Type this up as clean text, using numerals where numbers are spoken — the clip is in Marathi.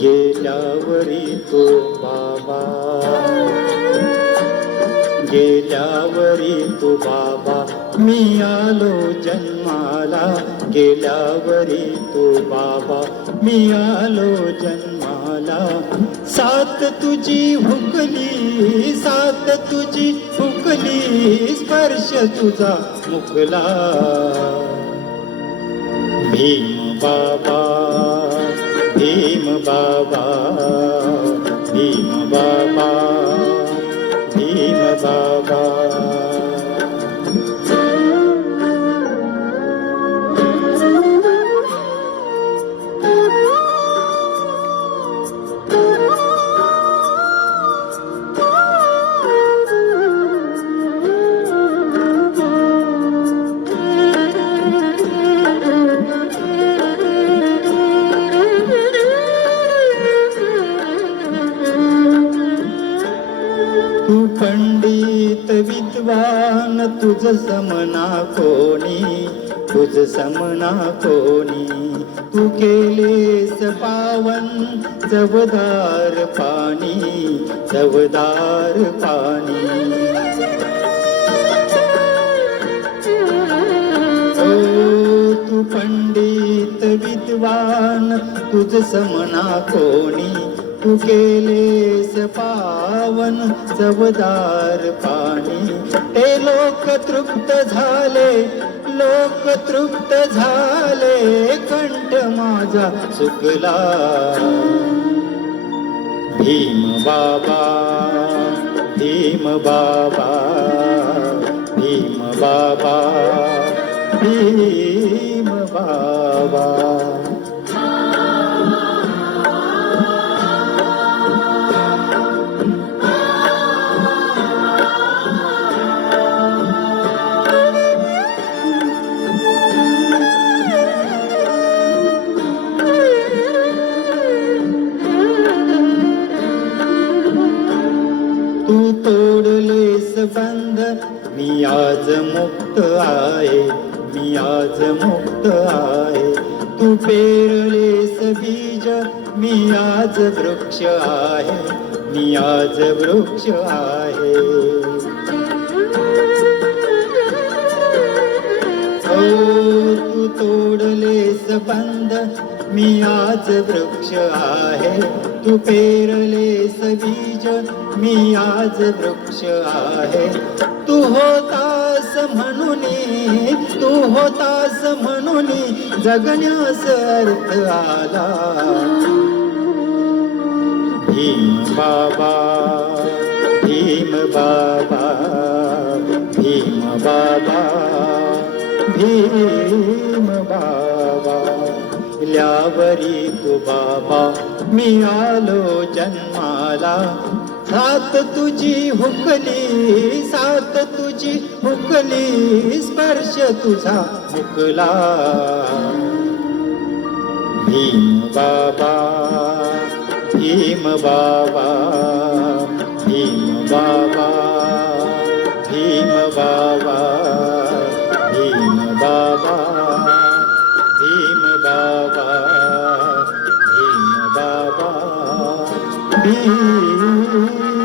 गेल्यावरी तो बाबा, गेल्यावरी तो बाबा, मी आलो जन्माला. गेल्यावरी तो बाबा, मी आलो जन्माला. साथ तुझी हुकली, साथ तुझी हुकली, स्पर्श तुझा मुकला. भीम बाबा, भीम बाबा, भीम बाबा, भीम बाबा. तू पंडित विद्वान, तुझ समना कोणी, तुझ समना कोणी. तू केलेस पावन, चवदार पाणी, चवदार पाणी. ओ तू पंडित विद्वान, तुझ समना कोणी. तू केलेस पावन, चवदार पाणी. ते लोक तृप्त झाले, लोक तृप्त झाले, कंठ माझा सुकला. भीम बाबा, भीम बाबा, भीम बाबा, भीम बाबा. तू तोडलेस बंध, मी आज मुक्त आहे, मी आज मुक्त आहे. तू पेरलेस बीज, मी आज वृक्ष आहे, मी आज वृक्ष आहे. ओ तू तोडलेस बंध, मी आज वृक्ष आहे. तू पेरलेस बीज, मी आज वृक्ष आहे. तू होतास म्हणून, तू होतास म्हणून, जगण्यास अर्थ आला. भीम बाबा, भीम बाबा, भीम बाबा, भीम बाबा. गेल्यावरी तू बाबा, मी आलो जन्माला. साथ तुझी हुकली, साथ तुझी हुकली, स्पर्श तुझा मुकला. भीम बाबा, भीम बाबा, भीम बाबा, भीम बाबा, भीम बाबा, भीम बाबा, भीम बाबा, भीम